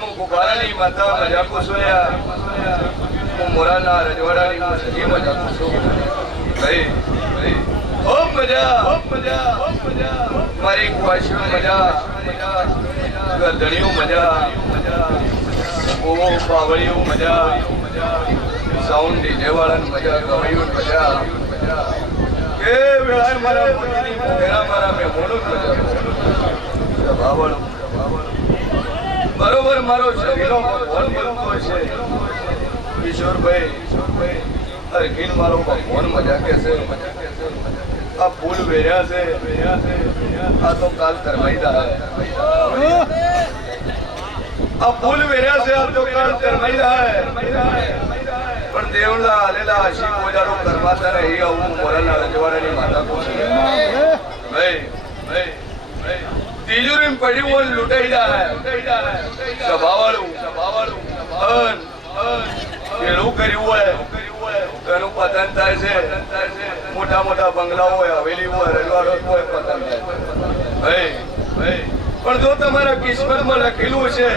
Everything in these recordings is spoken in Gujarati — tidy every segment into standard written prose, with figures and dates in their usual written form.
મુકુબારાની માતા મજા કુસુયા મોરાના રજવાડાની સજી મજા કુસુ ભાઈ ખૂબ મજા મારી કુવાશીઓ મજા ગરદણીઓ મજા ઓ પાવળીઓ મજા સાઉન્ડ ડીજે વાળાની મજા ગવાઈઓ મજા કે વેળા મારા પોતાની મોઢેરા મારા મે મોડો મજા બાવળ બરોબર મારો શરીરો ભગવાન મળતો છે કિશોરભાઈ હરખીન મારો ભગવાન મજા કે છે આ ફૂલ વેર્યા છે આ તો કાલ કરમાઈદા આ ફૂલ વેર્યા છે આ તો કાલ કરમાઈદા પણ દેવલા હાલેલા આશી પોજારો કરમાતા રહી આવું મોરાના રજવાડાની માતા કો ભાઈ તિજોરી પડી હોય લૂંટાઈ જાય સભાવાળું પેલું કર્યું હોય એનું પતન થાય છે મોટા મોટા બંગલા હોય હવેલી હોય રજવાડો હોય પતન થાય પણ જો તમારા કિસ્મતમાં લખેલું છે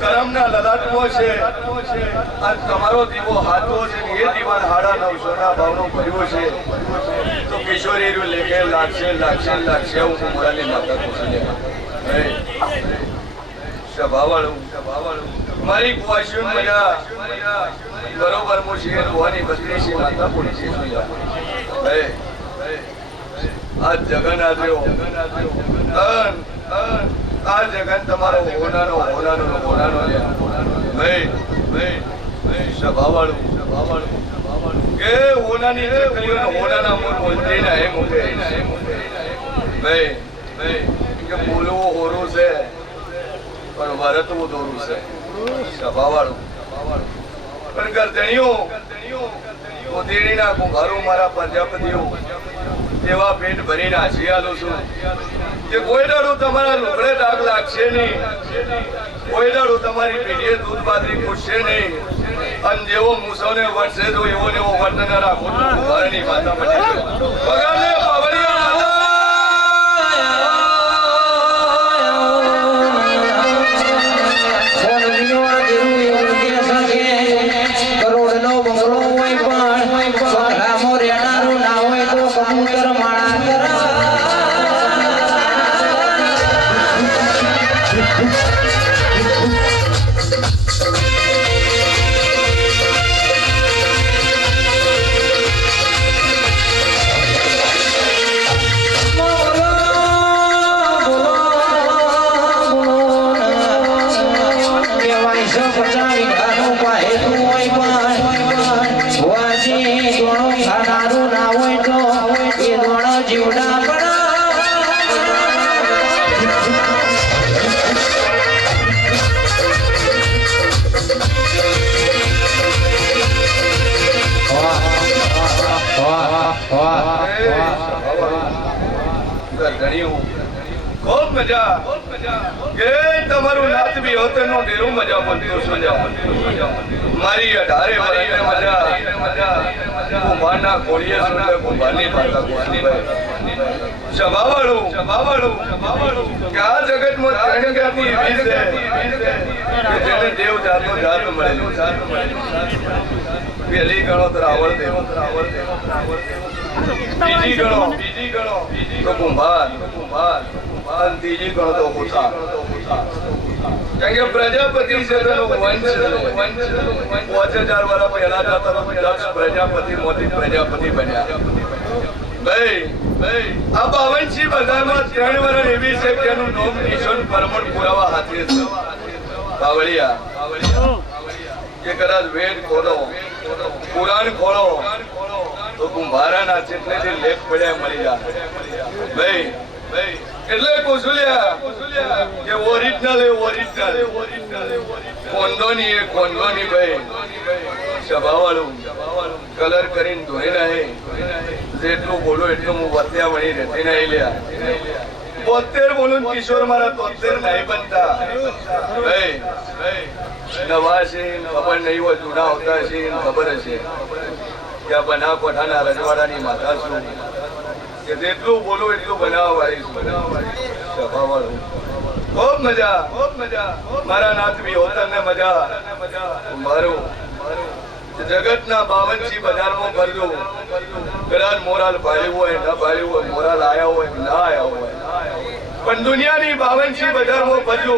કરમના લલાટમાં છે અને તમારો દીવો હાથો છે એ દીવાન 950 ના ભાવનો ભર્યો છે તો કિશોરી રૂ લેકે લાગશે હું મોરાની માતા કુસુલે સભાવાળું મારી કુવાશીઓ મજા બરોબર મુશિર હોવાની બત્રીસી માતા પૂરી છે આ જગન આવ્યો આ જગન તમારો હોનાનો સભાવાળું કે હોનાની હોનાના બોલતી ના એમ કે બોલવું હોરું છે પણ વરતવું દોરું છે સભાવાળું પણ ગરદણીઓ ઉધેડીના કુંભારો મારા પ્રજાપતિઓ એવા પેટ ભરીને હાસી આલું છું કે કોઈ દાડો તમારા લુગડે ડાઘ લાગશે નહીં, કોઈ દાડો તમારી પેઢીએ દૂધ બાદરી પૂછશે નહીં, અને જેવો મૂસોને વટશે તો એવો ને એવો વર્ત ન રાખો કુંભારની માતા બની પગારને પાવડિયા ખૂબ મજા કે તમારું નાચ બી હોતે નો ઢેરું મજા બોલતો મારી 18 વર્ષે મજા કુંભારના કોળીએ સુલે કુંભારની માતા કુસુમભાઈ સભાવાળું કે આ જગતમાં ત્રણ જાતની એવી છે કે જેને દેવ જાતનો જાત મળેલું પહેલી ગણો તો રાવણ દેવ, બીજી ગણો તો કુંભાર, અને ત્રીજી ગણો તો હોતા. કારણ કે પ્રજાપતિ છે તેનો વંશ 5000 વર્ષ પહેલા જતા દક્ષ પ્રજાપતિ મોટી પ્રજાપતિ બન્યા. ભાઈ આ 52 બધામાં 3 વર્ષ એવી છે કે એનું નામ નિશાન પરમણ પુરાવા હાથે છે બાવળિયા કે કદાચ વેદ ખોલો પુરાણ ખોલો તો કુંભારાના ચેતનેથી લેખ પડ્યા મળી જાય. ભાઈ એટલે કુસુલિયા કે ઓરિજિનલ કોંડોની ભાઈ સભાવાળું કલર કરીને ધોઈ નહીં, જેટલું બોલું એટલું હું વર્ત્યા વળી રહેતી નહીં લ્યા. 72 બોલું કિશોર મારા 73 નહીં બનતા. ભાઈ નવા છે ખબર નહીં હોય, જૂના હોતા છે ખબર હશે કે આ બનાસકાંઠાના રજવાડાની માતા છું કે જેટલું બોલું એટલું બનાવવા સભાવાળું ખૂબ મજા મારા નાથ બી હોતર ને મજા મારું જગતના 52 બજારમાં ફરજો કદાચ મોરાલ ભાળ્યું હોય ના ભાળ્યું હોય મોરાલ આયા હોય ના આયા હોય પણ દુનિયાની 52 બજારમાં ફરજો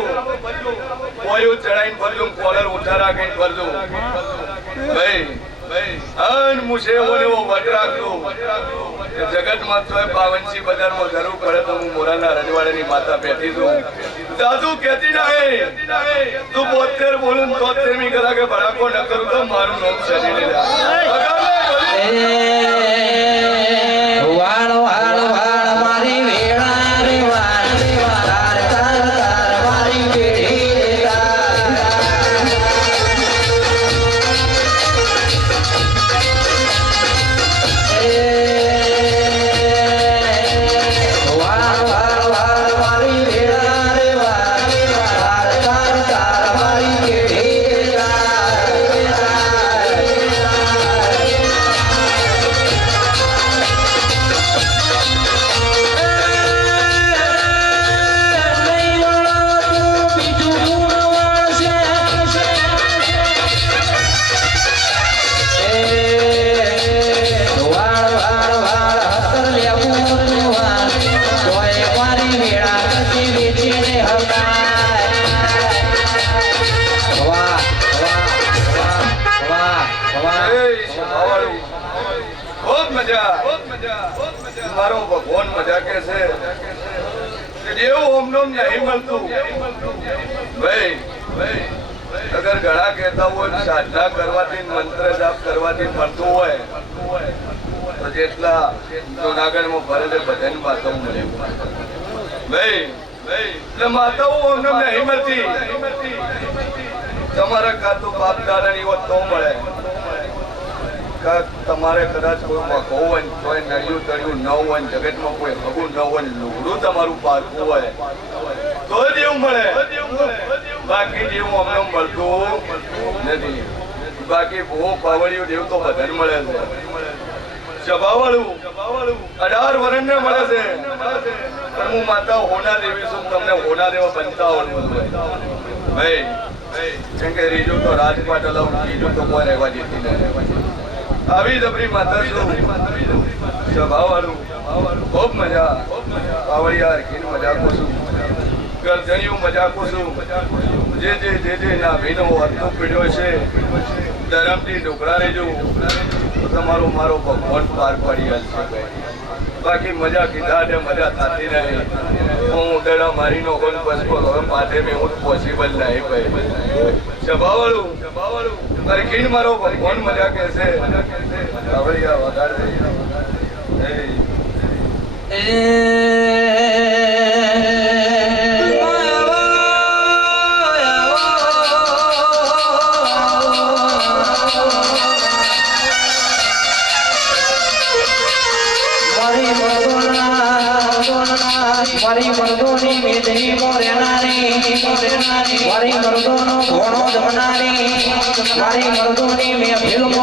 કોયો ચડાઈને ફરજો કોલર ઉઠા રાખીને ફરજો ભાઈ અન મુશે ઓને વો વટ રાખજો જગતમાં તો 52 બજારમાં જરૂર પડે તો હું મોરાલના રજવાડાની માતા બેઠી છું દાદુ કહેતી નહીં તું 72 બોલું 73મી કલાકે ભડાકો ન કરું તો મારું નામ શરીર વાળ વાળ વાળ મારી વેળા રે વાળ તાર તાર તાર મારી પેઢી વાળ વાળ વાળ મારી વેળા રે વાળ તાર તાર તાર મારી પેઢી મારો ભગવાન મજા કે છે જેવું ઓમનોમ નહીં મળતું ભાઈ અગર ઘણા કહેતા હોય સાધના કરવાથી મંત્ર જાપ કરવાથી મળતું હોય તો જેટલા જુનાગઢમાં ભરેલે ભજન માતાઓ મળે ભાઈ એટલે માતાઓ ઓમનોમ નહીં મળતી તમારા ખાતું બાપ દાદાની હોત તો મળે તમારે કદાચ કોઈ મખો હોય કોઈ નળિયું તળિયું ન હોય જગતમાં કોઈ હગું ન હોય લુગડું તમારું પાકું હોય તો જ એવું મળે બાકી જેવું અમને મળતું નથી બાકી બહુ પાવડિયું જેવું તો બધાને મળે છે સભાવાળું 18 વર્ષને મળે છે પણ હું માતા હોના દેવી છું તમને હોના દેવા બનતા આવડવું ભાઈ કેમ કે રીજું તો રાજપાટ અલાવ બીજું તો કોઈ રહેવા દેતી નહીં આવી જબરી માતા છું સભાવાળું ખૂબ મજા પાવડિયા હરખીને મજાકો છું ગરજણિયું મજાકો છું જે ના ભીનો અર્થો પીડ્યો છે ધરમથી ઢોકળા રહેજો તમારો મારો ભગવાન પાર પડી હશે બાકી મજા કીધા ને મજા થતી નહીં હું ઉડેડા મારી નો કોઈ બસકો હવે માથે મેં હું પોસિબલ નહીં ભાઈ સભાવાળું હરખીને મારો ભગવાન મજા કે છે પાવડિયા વધારે મારી મર્દોની મેદની મોરેનારી મારી મર્દોનો ઘોણો જમનારી મારી મર્દોની મેં ફિલ્મો